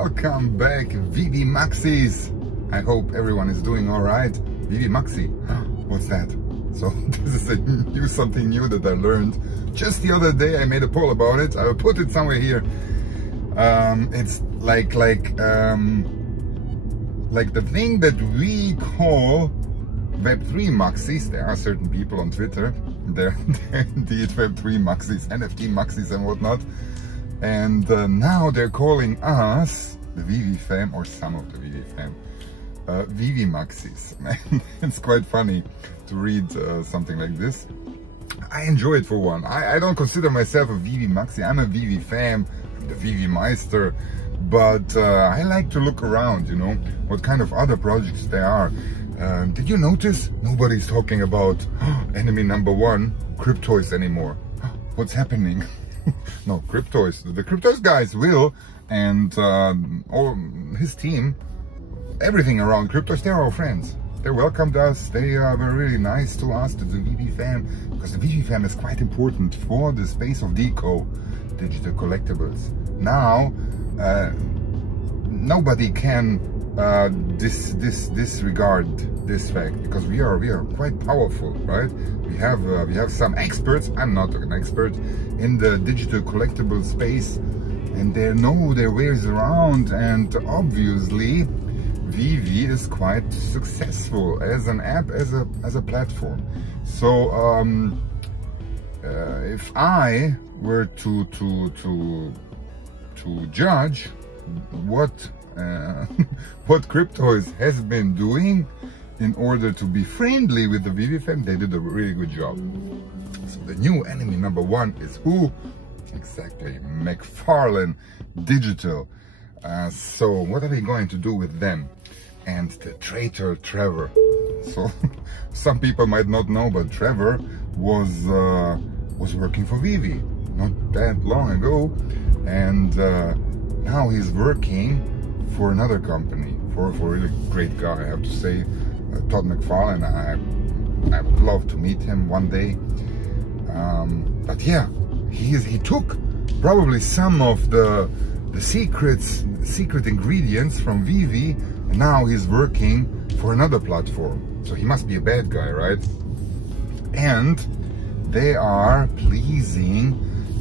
welcome back, VV Maxis. I hope everyone is doing all right. VV Maxi, what's that? So this is something new that I learned just the other day. I made a poll about it. I will put it somewhere here. It's like the thing that we call Web3 Maxis. There are certain people on Twitter, they're indeed Web3 Maxis, NFT Maxis and whatnot. And now they're calling us, the VV fam, or some of the VV fam, VV Maxis. It's quite funny to read something like this. I enjoy it for one. I don't consider myself a VV Maxi. I'm a VV fam, I'm the VV Meister. But I like to look around, you know, what kind of other projects there are. Did you notice nobody's talking about enemy number one, Cryptoist, anymore? What's happening? No, Cryptoist. The Cryptoist guys will, and his team, everything around Cryptoist, they're our friends. They welcomed us. They were really nice to us, to the VV fam, because the VV fam is quite important for the space of deco, digital collectibles. Now, nobody can disregard this fact, because we are quite powerful, right? We have some experts. I'm not an expert in the digital collectible space, and they know their ways around, and obviously VV is quite successful as an app, as a platform. So if I were to judge what Cryptoist has been doing in order to be friendly with the VV fam, they did a really good job. So the new enemy number one is who? Exactly, McFarlane Digital. So what are we going to do with them? And the traitor Trevor. So some people might not know, but Trevor was working for VV not that long ago, and now he's working for another company, for a really great guy, I have to say, Todd McFarlane. I would love to meet him one day. But yeah, he took probably some of the secret ingredients from VV, and now he's working for another platform. So he must be a bad guy, right? And they are pleasing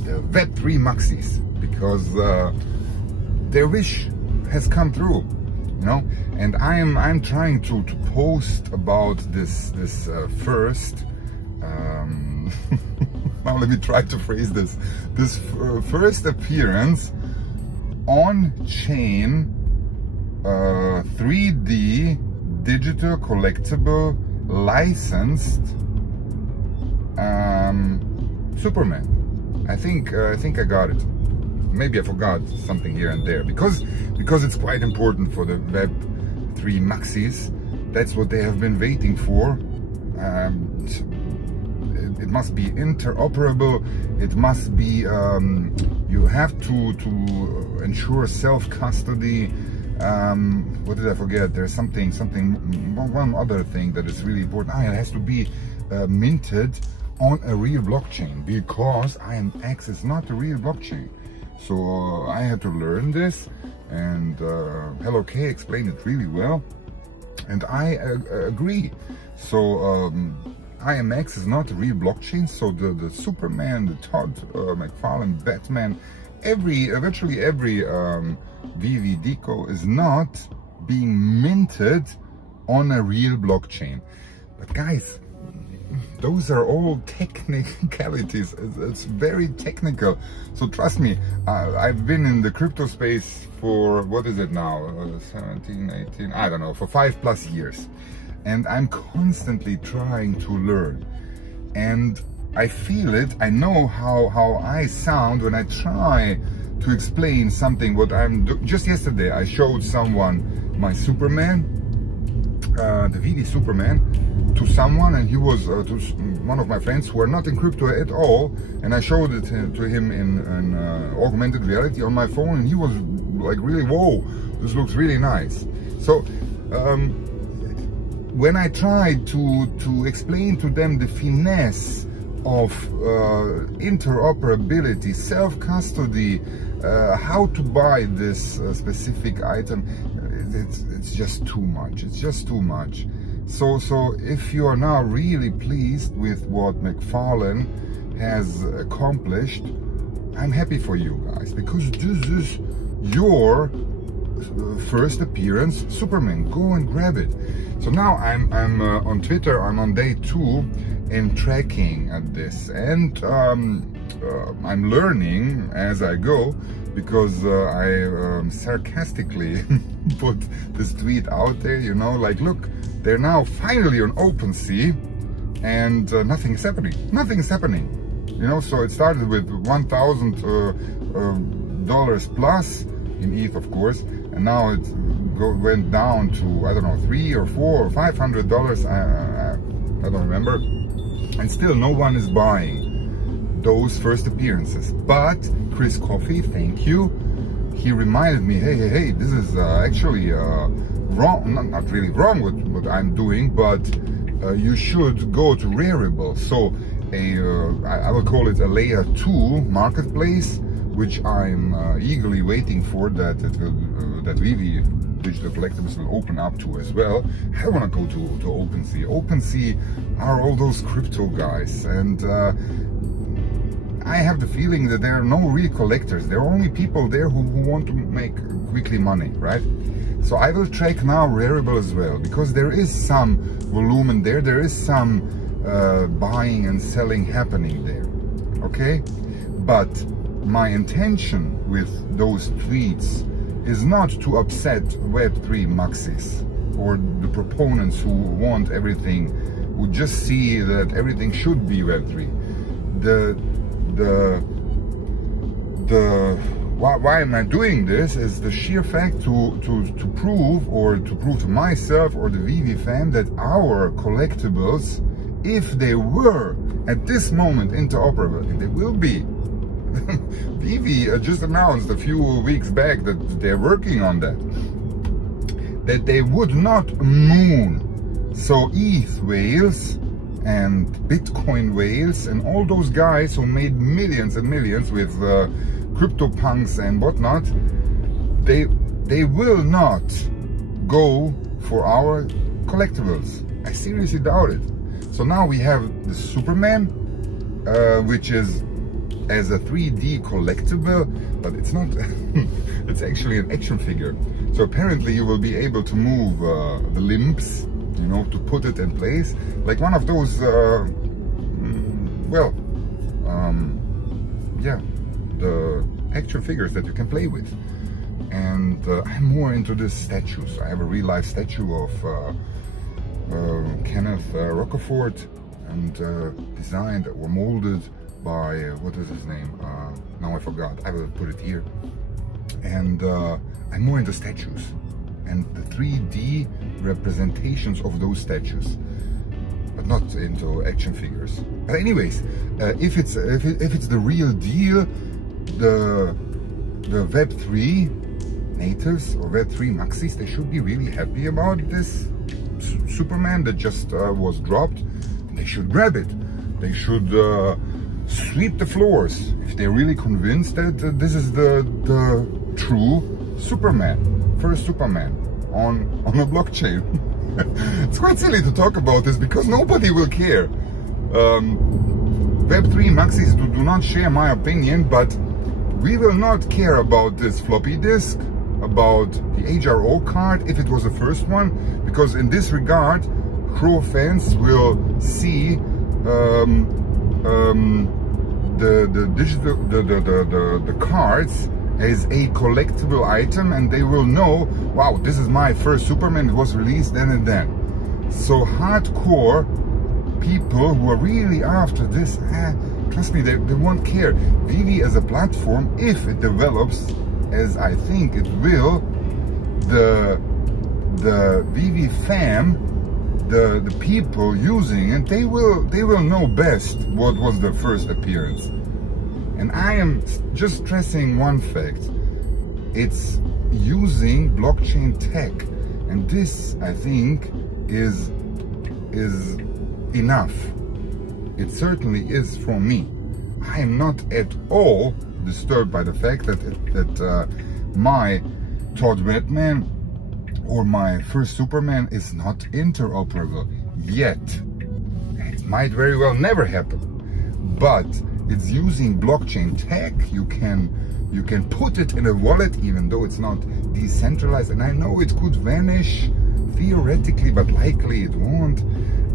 the Web3 Maxis, because their wish has come through, you know. And I'm trying to post about this first now let me try to phrase this first appearance on chain 3D digital collectible licensed Superman. I think I got it. Maybe I forgot something here and there, because it's quite important for the Web3 Maxis. That's what they have been waiting for. It must be interoperable. It must be, you have to ensure self-custody. What did I forget? There's one other thing that is really important. It has to be minted on a real blockchain, because IMX is not a real blockchain. So I had to learn this, and Hello K explained it really well, and I agree. So IMX is not a real blockchain. So the Superman, the Todd McFarlane, Batman, virtually every VV deco is not being minted on a real blockchain. But guys, those are all technicalities. It's very technical. So trust me, I've been in the crypto space for, what is it now, 17, 18, I don't know, for 5+ years. And I'm constantly trying to learn. And I feel it, I know how I sound when I try to explain something what I'm doing. Just yesterday I showed someone my Superman, the VV Superman, to someone, and he was to one of my friends who are not in crypto at all, and I showed it to him in augmented reality on my phone, and he was like, really, whoa, this looks really nice. So when I tried to explain to them the finesse of interoperability, self-custody, how to buy this specific item. It's just too much. It's just too much. So if you are now really pleased with what McFarlane has accomplished, I'm happy for you guys, because this is your first appearance Superman. Go and grab it. So now I'm on Twitter. I'm on day 2 in tracking at this, and I'm learning as I go, because I sarcastically put this tweet out there, you know, like, look, they're now finally on OpenSea, and nothing is happening. Nothing is happening. You know, so it started with $1,000 plus in ETH, of course, and now it went down to, I don't know, $300 or $400 or $500. I don't remember, and still no one is buying those first appearances. But Chris Coffey, thank you, he reminded me, hey, this is actually wrong, not really wrong with what I'm doing, but you should go to Rarible. So I will call it a layer 2 marketplace, which I'm eagerly waiting for that that Vivi Digital Collectibles will open up to as well. I want to go to OpenSea. OpenSea are all those crypto guys, and I have the feeling that there are no real collectors. There are only people there who want to make quickly money, right? So I will track now Rarible as well, because there is some volume there. There is some buying and selling happening there, okay? But my intention with those tweets is not to upset Web3 maxis or the proponents who want everything, who just see that everything should be Web3. Why am I doing this is the sheer fact to prove to myself or the Vivi fam that our collectibles, if they were at this moment interoperable, and they will be, Vivi just announced a few weeks back that they're working on that they would not moon. So ETH whales and Bitcoin whales and all those guys who made millions and millions with CryptoPunks and whatnot, they will not go for our collectibles. I seriously doubt it. So now we have the Superman, which is as a 3D collectible, but it's not. It's actually an action figure. So apparently you will be able to move the limbs, you know, to put it in place, like one of those yeah, the action figures that you can play with. And I'm more into this statues. I have a real life statue of Kenneth Rocafort, and designed or molded by what is his name? Now I forgot. I will put it here. And I'm more into statues and the 3D representations of those statues, but not into action figures. But anyways, if it's the real deal, the Web3 natives or Web3 maxis, they should be really happy about this Superman that just was dropped. They should grab it. They should sweep the floors if they're really convinced that this is the true Superman, first Superman on a blockchain. It's quite silly to talk about this because nobody will care. Web3 maxis do not share my opinion, but we will not care about this floppy disk, about the HRO card if it was the first one, because in this regard Crow fans will see the cards as a collectible item, and they will know, wow, this is my first Superman, it was released then and then. So hardcore people who are really after this, trust me, they won't care. Vivi as a platform, if it develops as I think it will, the Vivi fam, the people using it, they will know best what was the first appearance. And I am just stressing one fact: it's using blockchain tech, and this I think is enough. It certainly is for me. I am not at all disturbed by the fact that my Todd Batman or my first Superman is not interoperable yet. It might very well never happen, but it's using blockchain tech. You can put it in a wallet even though it's not decentralized, and I know it could vanish theoretically, but likely it won't.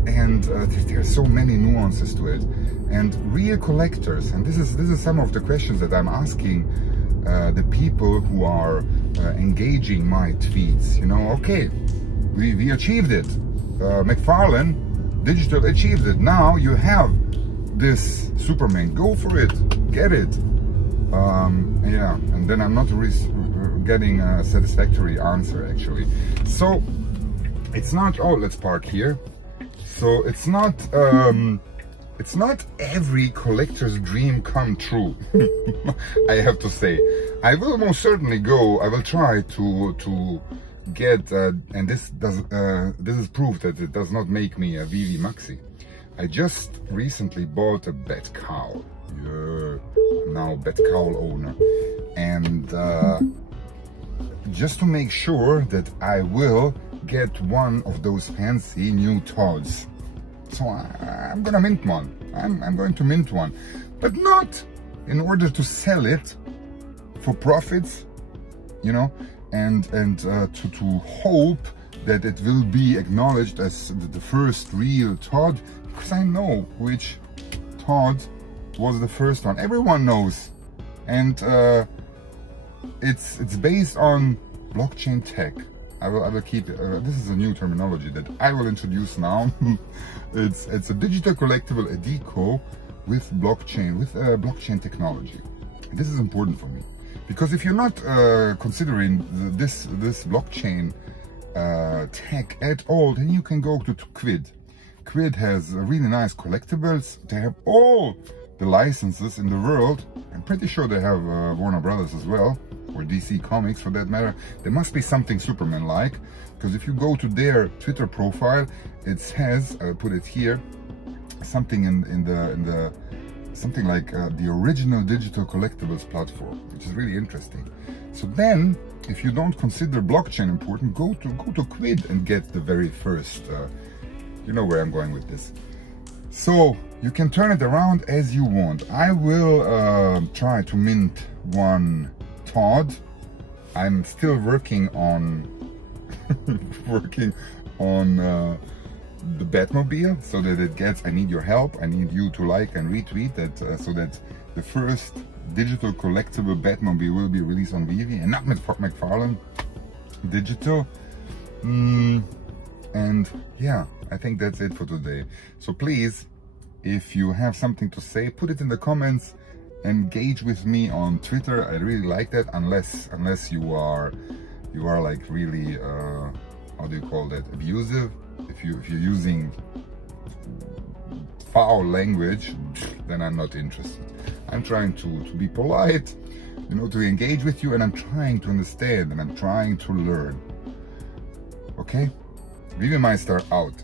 And there's so many nuances to it. And real collectors, and this is some of the questions that I'm asking the people who are engaging my tweets. You know, okay, we achieved it. McFarlane Digital achieved it. Now you have this Superman. Go for it. Get it. Yeah, and then I'm not getting a satisfactory answer actually. So it's not, oh, let's park here. So it's not every collector's dream come true. I have to say, I will most certainly go. I will try to get, and this is proof that it does not make me a VV Maxi. I just recently bought a bat cow. Yeah, now bat cow owner, and just to make sure that I will get one of those fancy new Todds. So I'm gonna mint one. I'm going to mint one, but not in order to sell it for profits, you know, and to hope that it will be acknowledged as the first real Todd, because I know which Todd was the first one. Everyone knows, and it's based on blockchain tech. I will keep this is a new terminology that I will introduce now. it's a digital collectible, a deco with blockchain technology. This is important for me, because if you're not considering this blockchain tech at all, then you can go to Quid. Quid has really nice collectibles. They have all the licenses in the world. I'm pretty sure they have Warner Brothers as well, or DC Comics for that matter. There must be something Superman-like, because if you go to their Twitter profile, it says, I'll put it here, something in the something like the original digital collectibles platform, which is really interesting. So then, if you don't consider blockchain important, go to Quid and get the very first. You know where I'm going with this. So you can turn it around as you want. I will try to mint one Todd. I'm still working on the Batmobile, so that it gets, I need your help. I need you to like and retweet that, so that the first digital collectible Batmobile will be released on VV and not McFarlane Digital. And yeah, I think that's it for today. So please, if you have something to say, put it in the comments. Engage with me on Twitter. I really like that, unless you are like really how do you call that, abusive. If you're using foul language, then I'm not interested. I'm trying to be polite, you know, to engage with you, and I'm trying to understand, and I'm trying to learn. Okay, VV Meister out.